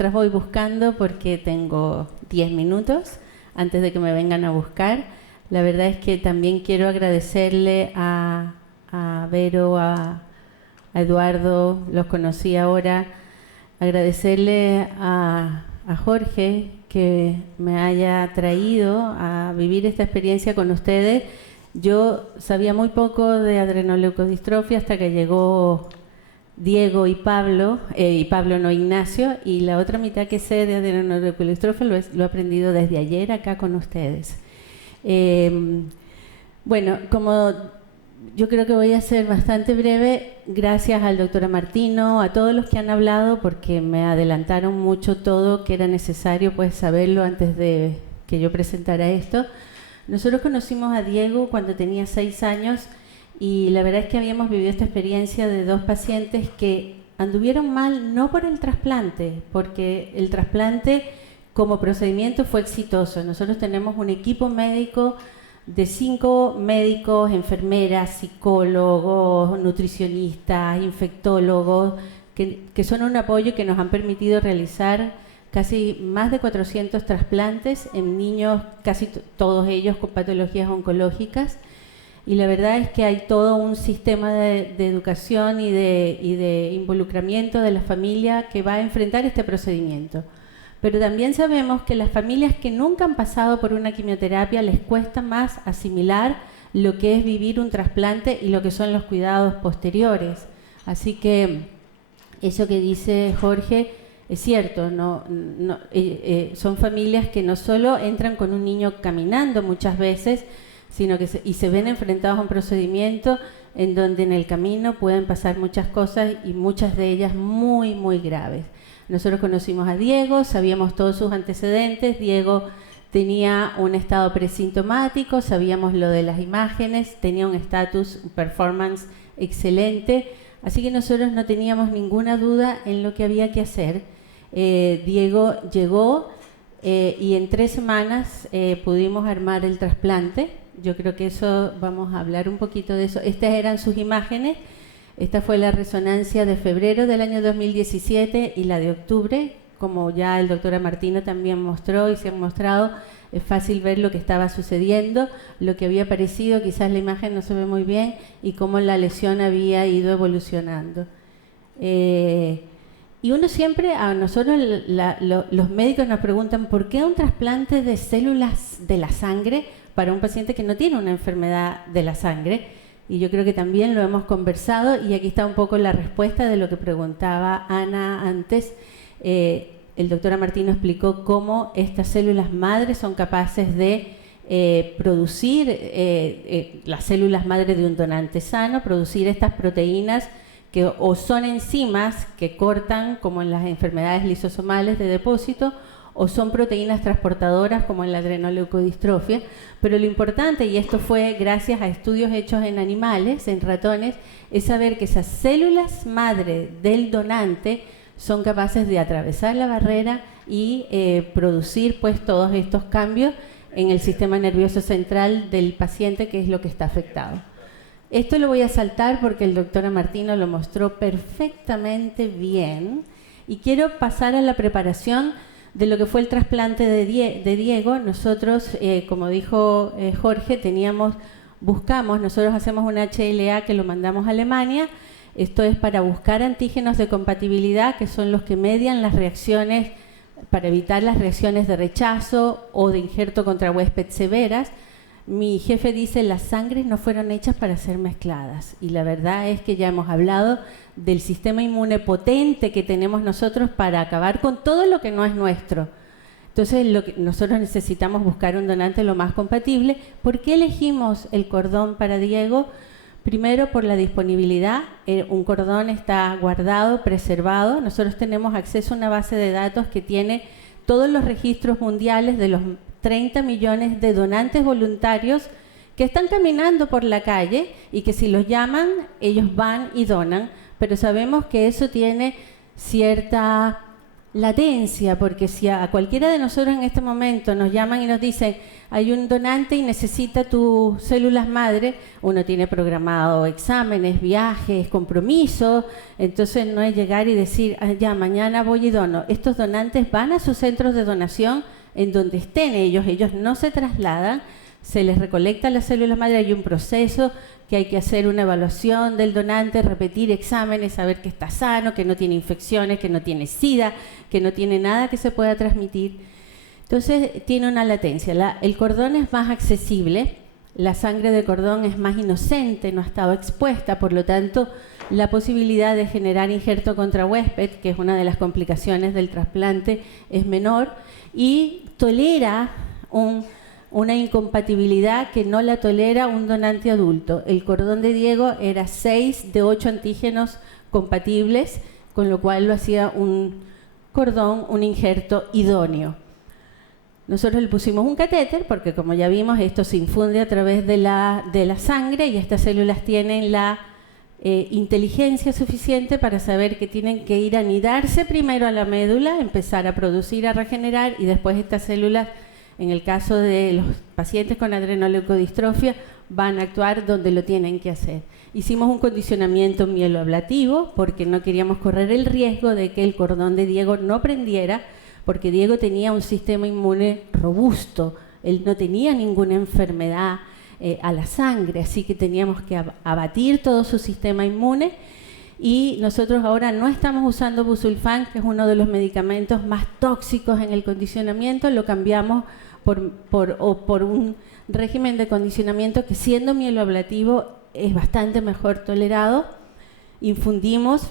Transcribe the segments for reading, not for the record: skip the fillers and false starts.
mientras voy buscando, porque tengo 10 minutos antes de que me vengan a buscar. La verdad es que también quiero agradecerle a Vero, a Eduardo, los conocí ahora, agradecerle a Jorge que me haya traído a vivir esta experiencia con ustedes. Yo sabía muy poco de adrenoleucodistrofia hasta que llegó Diego y Pablo no, Ignacio, y la otra mitad que sé de adrenoleucodistrofia lo he aprendido desde ayer acá con ustedes. Bueno, como yo creo que voy a ser bastante breve, gracias al doctor Martino, a todos los que han hablado, porque me adelantaron mucho todo que era necesario pues saberlo antes de que yo presentara esto. Nosotros conocimos a Diego cuando tenía 6 años y la verdad es que habíamos vivido esta experiencia de 2 pacientes que anduvieron mal no por el trasplante, porque el trasplante como procedimiento fue exitoso. Nosotros tenemos un equipo médico de 5 médicos, enfermeras, psicólogos, nutricionistas, infectólogos, que son un apoyo que nos han permitido realizar casi más de 400 trasplantes en niños, casi todos ellos con patologías oncológicas. Y la verdad es que hay todo un sistema de educación y de involucramiento de la familia que va a enfrentar este procedimiento. Pero también sabemos que las familias que nunca han pasado por una quimioterapia les cuesta más asimilar lo que es vivir un trasplante y lo que son los cuidados posteriores. Así que eso que dice Jorge es cierto, son familias que no solo entran con un niño caminando muchas veces, sino que se ven enfrentados a un procedimiento en donde en el camino pueden pasar muchas cosas y muchas de ellas muy, muy graves. Nosotros conocimos a Diego, sabíamos todos sus antecedentes. Diego tenía un estado presintomático, sabíamos lo de las imágenes, tenía un estatus, un performance excelente, así que nosotros no teníamos ninguna duda en lo que había que hacer. Diego llegó y en 3 semanas pudimos armar el trasplante. Yo creo que eso, vamos a hablar un poquito de eso. Estas eran sus imágenes. Esta fue la resonancia de febrero del año 2017 y la de octubre, como ya el doctor Martino también mostró y se han mostrado. Es fácil ver lo que estaba sucediendo, lo que había aparecido, quizás la imagen no se ve muy bien, y cómo la lesión había ido evolucionando. Y uno siempre, a nosotros los médicos nos preguntan ¿por qué un trasplante de células de la sangre para un paciente que no tiene una enfermedad de la sangre? Y yo creo que también lo hemos conversado y aquí está un poco la respuesta de lo que preguntaba Ana antes. El doctor Martino explicó cómo estas células madres son capaces de producir, las células madres de un donante sano, producir estas proteínas que o son enzimas que cortan, como en las enfermedades lisosomales de depósito, o son proteínas transportadoras como en la adrenoleucodistrofia, pero lo importante, y esto fue gracias a estudios hechos en animales, en ratones, es saber que esas células madre del donante son capaces de atravesar la barrera y producir pues todos estos cambios en el sistema nervioso central del paciente, que es lo que está afectado. Esto lo voy a saltar porque el doctor Martino lo mostró perfectamente bien y quiero pasar a la preparación de lo que fue el trasplante de Diego. Nosotros, como dijo Jorge, nosotros hacemos un HLA que lo mandamos a Alemania. Esto es para buscar antígenos de compatibilidad, que son los que median las reacciones, para evitar las reacciones de rechazo o de injerto contra huésped severas. Mi jefe dice, las sangres no fueron hechas para ser mezcladas, y la verdad es que ya hemos hablado del sistema inmune potente que tenemos nosotros para acabar con todo lo que no es nuestro. Entonces, nosotros necesitamos buscar un donante lo más compatible. ¿Por qué elegimos el cordón para Diego? Primero, por la disponibilidad. Un cordón está guardado, preservado. Nosotros tenemos acceso a una base de datos que tiene todos los registros mundiales de los 30 millones de donantes voluntarios que están caminando por la calle y que si los llaman, ellos van y donan, pero sabemos que eso tiene cierta latencia, porque si a cualquiera de nosotros en este momento nos llaman y nos dicen hay un donante y necesita tus células madre, uno tiene programado exámenes, viajes, compromisos, entonces no es llegar y decir, ya, mañana voy y dono. Estos donantes van a sus centros de donación en donde estén ellos no se trasladan, se les recolecta las células madre, hay un proceso que hay que hacer una evaluación del donante, repetir exámenes, saber que está sano, que no tiene infecciones, que no tiene SIDA, que no tiene nada que se pueda transmitir. Entonces tiene una latencia. El cordón es más accesible, la sangre de cordón es más inocente, no ha estado expuesta, por lo tanto la posibilidad de generar injerto contra huésped, que es una de las complicaciones del trasplante, es menor y tolera una incompatibilidad que no la tolera un donante adulto. El cordón de Diego era 6 de 8 antígenos compatibles, con lo cual lo hacía un cordón, un injerto idóneo. Nosotros le pusimos un catéter porque, como ya vimos, esto se infunde a través de la sangre y estas células tienen la inteligencia suficiente para saber que tienen que ir a anidarse primero a la médula, empezar a producir, a regenerar y después estas células, en el caso de los pacientes con adrenoleucodistrofia, van a actuar donde lo tienen que hacer. Hicimos un condicionamiento mieloablativo porque no queríamos correr el riesgo de que el cordón de Diego no prendiera, porque Diego tenía un sistema inmune robusto, él no tenía ninguna enfermedad a la sangre, así que teníamos que abatir todo su sistema inmune. Y nosotros ahora no estamos usando busulfán, que es uno de los medicamentos más tóxicos en el condicionamiento, lo cambiamos por un régimen de condicionamiento que, siendo mieloablativo, es bastante mejor tolerado. Infundimos.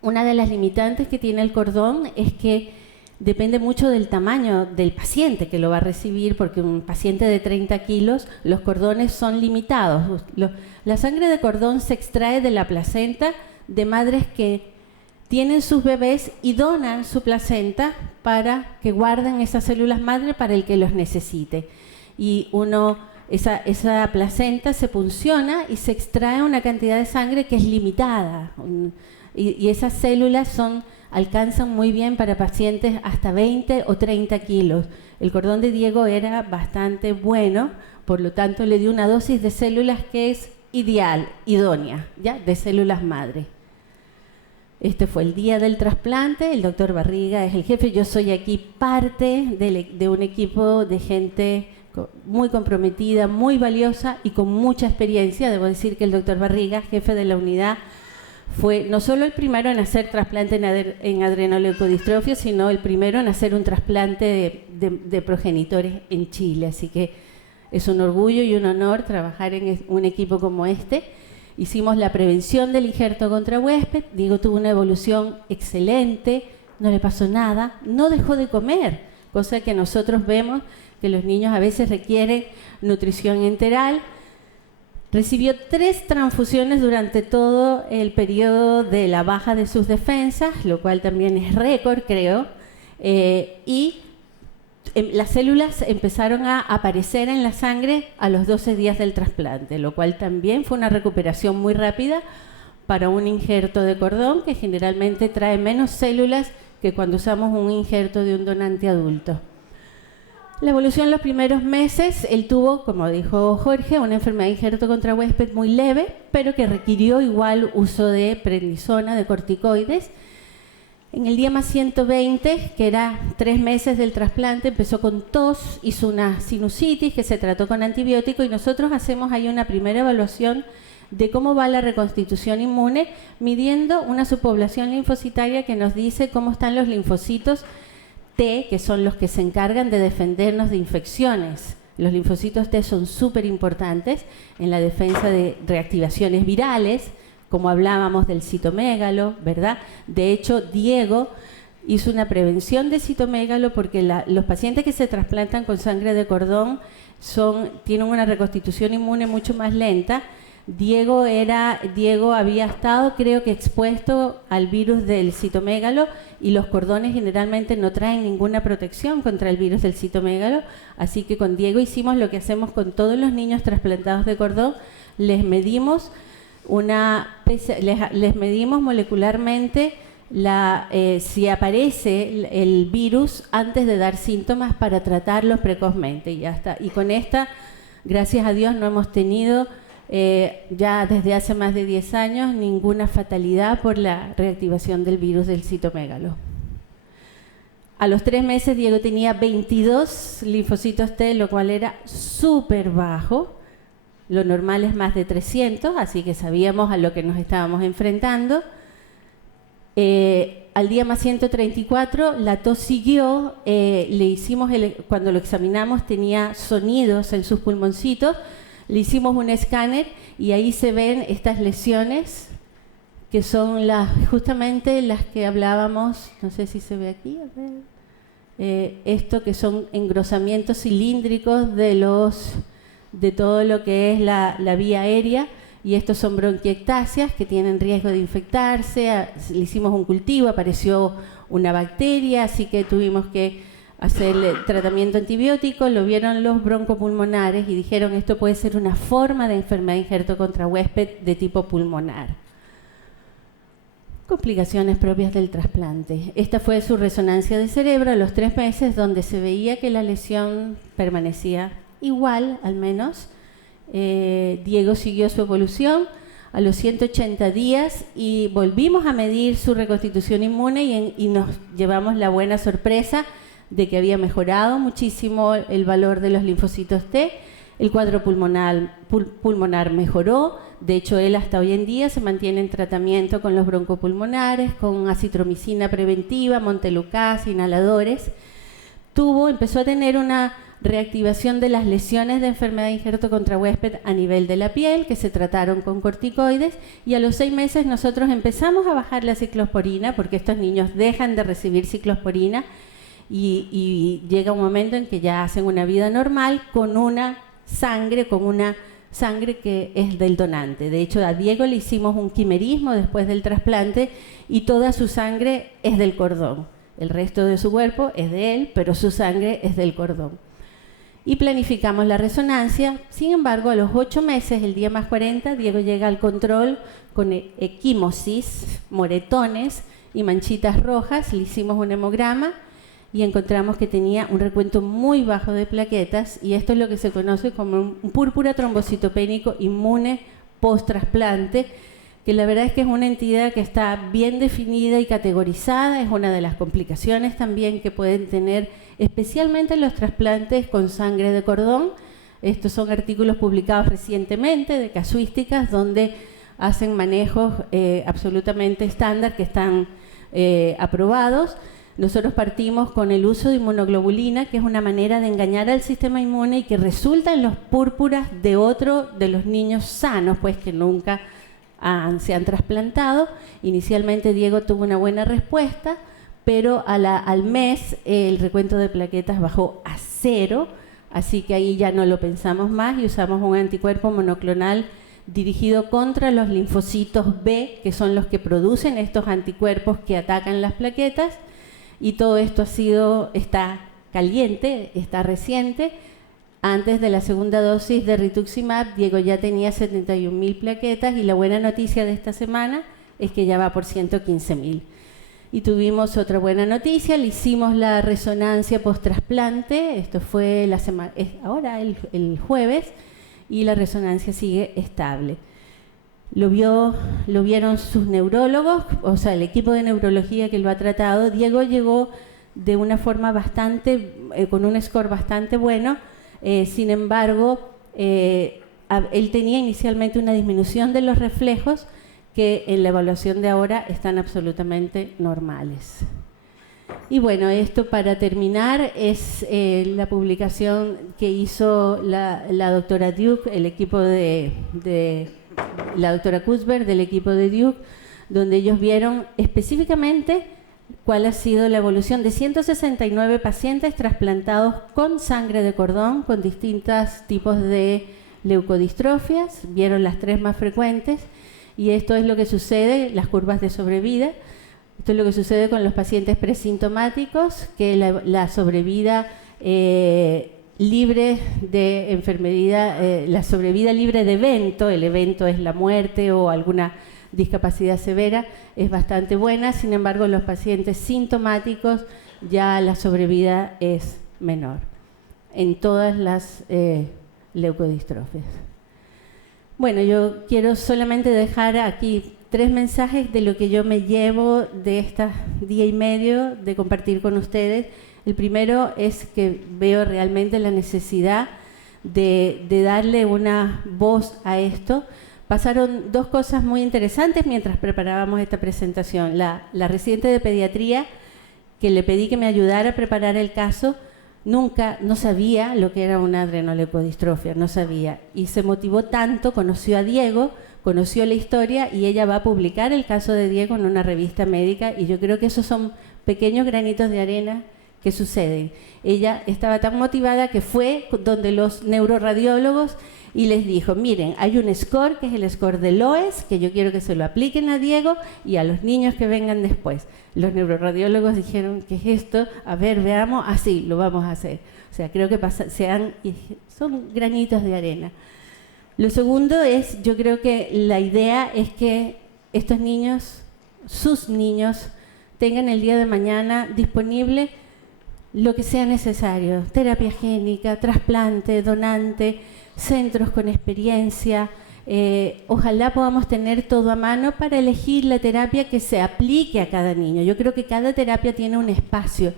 Una de las limitantes que tiene el cordón es que depende mucho del tamaño del paciente que lo va a recibir, porque un paciente de 30 kilos, los cordones son limitados. La sangre de cordón se extrae de la placenta de madres que tienen sus bebés y donan su placenta para que guarden esas células madre para el que los necesite. Y esa placenta se punciona y se extrae una cantidad de sangre que es limitada. Y esas células alcanzan muy bien para pacientes hasta 20 o 30 kilos. El cordón de Diego era bastante bueno, por lo tanto le dio una dosis de células que es ideal, idónea, ¿ya? De células madre. Este fue el día del trasplante, el doctor Barriga es el jefe, yo soy aquí parte de un equipo de gente muy comprometida, muy valiosa y con mucha experiencia. Debo decir que el doctor Barriga, jefe de la unidad, fue no solo el primero en hacer trasplante en adrenoleucodistrofia, sino el primero en hacer un trasplante de progenitores en Chile. Así que es un orgullo y un honor trabajar en un equipo como este. Hicimos la prevención del injerto contra huésped. Diego tuvo una evolución excelente, no le pasó nada, no dejó de comer, cosa que nosotros vemos que los niños a veces requieren nutrición enteral. Recibió 3 transfusiones durante todo el periodo de la baja de sus defensas, lo cual también es récord, creo. Y las células empezaron a aparecer en la sangre a los 12 días del trasplante, lo cual también fue una recuperación muy rápida para un injerto de cordón, que generalmente trae menos células que cuando usamos un injerto de un donante adulto. La evolución los primeros meses, él tuvo, como dijo Jorge, una enfermedad de injerto contra huésped muy leve, pero que requirió igual uso de prednisona, de corticoides. En el día más 120, que era 3 meses del trasplante, empezó con tos, hizo una sinusitis que se trató con antibiótico y nosotros hacemos ahí una primera evaluación de cómo va la reconstitución inmune, midiendo una subpoblación linfocitaria que nos dice cómo están los linfocitos T, que son los que se encargan de defendernos de infecciones. Los linfocitos T son súper importantes en la defensa de reactivaciones virales, como hablábamos del citomégalo, ¿verdad? De hecho, Diego hizo una prevención de citomégalo porque los pacientes que se trasplantan con sangre de cordón tienen una reconstitución inmune mucho más lenta. Diego había estado, creo que, expuesto al virus del citomégalo y los cordones generalmente no traen ninguna protección contra el virus del citomégalo, así que con Diego hicimos lo que hacemos con todos los niños trasplantados de cordón, les medimos molecularmente si aparece el virus antes de dar síntomas para tratarlos precozmente. Y ya está. Y con esta, gracias a Dios, no hemos tenido ya desde hace más de 10 años ninguna fatalidad por la reactivación del virus del citomegalo. A los 3 meses Diego tenía 22 linfocitos T, lo cual era súper bajo. Lo normal es más de 300, así que sabíamos a lo que nos estábamos enfrentando. Al día más 134 la tos siguió, cuando lo examinamos tenía sonidos en sus pulmoncitos, le hicimos un escáner y ahí se ven estas lesiones que son justamente las que hablábamos, no sé si se ve aquí, a ver, esto que son engrosamientos cilíndricos de todo lo que es la vía aérea, y estos son bronquiectasias que tienen riesgo de infectarse. Le hicimos un cultivo, apareció una bacteria, así que tuvimos que hacerle tratamiento antibiótico. Lo vieron los broncopulmonares y dijeron esto puede ser una forma de enfermedad injerto contra huésped de tipo pulmonar. Complicaciones propias del trasplante. Esta fue su resonancia de cerebro a los 3 meses, donde se veía que la lesión permanecía igual, al menos. Diego siguió su evolución a los 180 días y volvimos a medir su reconstitución inmune y nos llevamos la buena sorpresa de que había mejorado muchísimo el valor de los linfocitos T. El cuadro pulmonar mejoró. De hecho, él hasta hoy en día se mantiene en tratamiento con los broncopulmonares, con acitromicina preventiva, montelukast, inhaladores. Empezó a tener una reactivación de las lesiones de enfermedad injerto contra huésped a nivel de la piel, que se trataron con corticoides, y a los 6 meses nosotros empezamos a bajar la ciclosporina, porque estos niños dejan de recibir ciclosporina y llega un momento en que ya hacen una vida normal con una sangre que es del donante. De hecho, a Diego le hicimos un quimerismo después del trasplante y toda su sangre es del cordón. El resto de su cuerpo es de él, pero su sangre es del cordón. Y planificamos la resonancia. Sin embargo, a los 8 meses, el día más 40, Diego llega al control con equimosis, moretones y manchitas rojas. Le hicimos un hemograma y encontramos que tenía un recuento muy bajo de plaquetas, y esto es lo que se conoce como un púrpura trombocitopénico inmune post-trasplante, que la verdad es que es una entidad que está bien definida y categorizada. Es una de las complicaciones también que pueden tener, especialmente los trasplantes con sangre de cordón. Estos son artículos publicados recientemente de casuísticas donde hacen manejos absolutamente estándar que están aprobados. Nosotros partimos con el uso de inmunoglobulina, que es una manera de engañar al sistema inmune y que resulta en los púrpuras de otro de los niños sanos, pues que nunca se han trasplantado. Inicialmente Diego tuvo una buena respuesta, pero al mes el recuento de plaquetas bajó a 0, así que ahí ya no lo pensamos más y usamos un anticuerpo monoclonal dirigido contra los linfocitos B, que son los que producen estos anticuerpos que atacan las plaquetas. Y todo esto está caliente, está reciente. Antes de la segunda dosis de rituximab, Diego ya tenía 71.000 plaquetas, y la buena noticia de esta semana es que ya va por 115.000. Y tuvimos otra buena noticia, le hicimos la resonancia post-trasplante, esto fue ahora el jueves, y la resonancia sigue estable. Lo vieron sus neurólogos, o sea, el equipo de neurología que lo ha tratado. Diego llegó de una forma con un score bastante bueno. Sin embargo, él tenía inicialmente una disminución de los reflejos que en la evaluación de ahora están absolutamente normales. Y bueno, esto para terminar es la publicación que hizo la doctora Duke, el equipo de la doctora Kutzberg del equipo de Duke, donde ellos vieron específicamente cuál ha sido la evolución de 169 pacientes trasplantados con sangre de cordón, con distintos tipos de leucodistrofias. Vieron las 3 más frecuentes, y esto es lo que sucede, las curvas de sobrevida. Esto es lo que sucede con los pacientes presintomáticos, que la sobrevida libre de enfermedad, la sobrevida libre de evento, el evento es la muerte o alguna discapacidad severa es bastante buena, sin embargo, los pacientes sintomáticos ya la sobrevida es menor en todas las leucodistrofias. Bueno, yo quiero solamente dejar aquí 3 mensajes de lo que yo me llevo de este día y medio de compartir con ustedes. El primero es que veo realmente la necesidad de darle una voz a esto. Pasaron 2 cosas muy interesantes mientras preparábamos esta presentación. La residente de pediatría, que le pedí que me ayudara a preparar el caso, no sabía lo que era una adrenoleucodistrofia, no sabía. Y se motivó tanto, conoció a Diego, conoció la historia y ella va a publicar el caso de Diego en una revista médica, y yo creo que esos son pequeños granitos de arena que suceden. Ella estaba tan motivada que fue donde los neuroradiólogos y les dijo, miren, hay un score que es el score de Loes, que yo quiero que se lo apliquen a Diego y a los niños que vengan después. Los neuroradiólogos dijeron, ¿qué es esto? A ver, veamos, así lo vamos a hacer. O sea, creo que son granitos de arena. Lo segundo es, yo creo que la idea es que estos niños, sus niños, tengan el día de mañana disponible lo que sea necesario, terapia génica, trasplante, donante, centros con experiencia. Ojalá podamos tener todo a mano para elegir la terapia que se aplique a cada niño. Yo creo que cada terapia tiene un espacio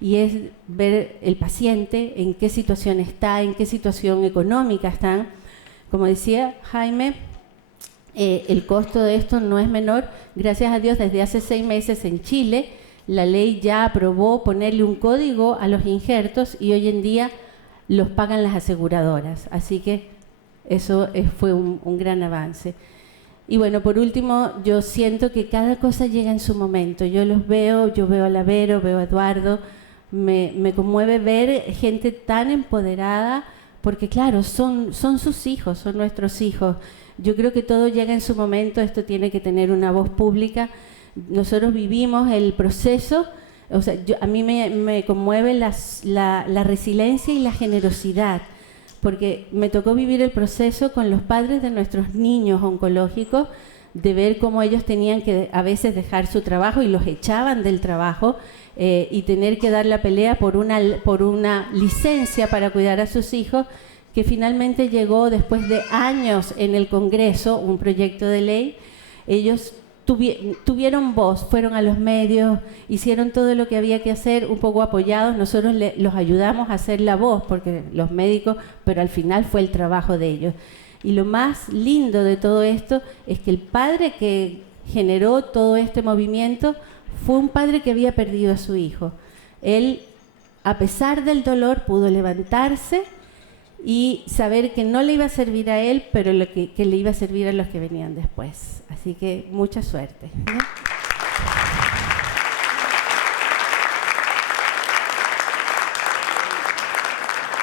y es ver el paciente, en qué situación está, en qué situación económica están. Como decía Jaime, el costo de esto no es menor. Gracias a Dios, desde hace 6 meses en Chile, la ley ya aprobó ponerle un código a los injertos y hoy en día los pagan las aseguradoras. Así que eso fue un gran avance. Y bueno, por último, yo siento que cada cosa llega en su momento. Yo veo a Lavero, veo a Eduardo, me conmueve ver gente tan empoderada, porque claro, son sus hijos, son nuestros hijos. Yo creo que todo llega en su momento, esto tiene que tener una voz pública. Nosotros vivimos el proceso, o sea, a mí me conmueve la resiliencia y la generosidad, porque me tocó vivir el proceso con los padres de nuestros niños oncológicos, de ver cómo ellos tenían que a veces dejar su trabajo y los echaban del trabajo, y tener que dar la pelea por una licencia para cuidar a sus hijos, que finalmente llegó después de años en el Congreso, un proyecto de ley. Ellos tuvieron voz, fueron a los medios, hicieron todo lo que había que hacer, un poco apoyados. Nosotros los ayudamos a hacer la voz, porque los médicos, pero al final fue el trabajo de ellos. Y lo más lindo de todo esto es que el padre que generó todo este movimiento fue un padre que había perdido a su hijo. Él, a pesar del dolor, pudo levantarse y saber que no le iba a servir a él, pero que le iba a servir a los que venían después. Así que mucha suerte, ¿no?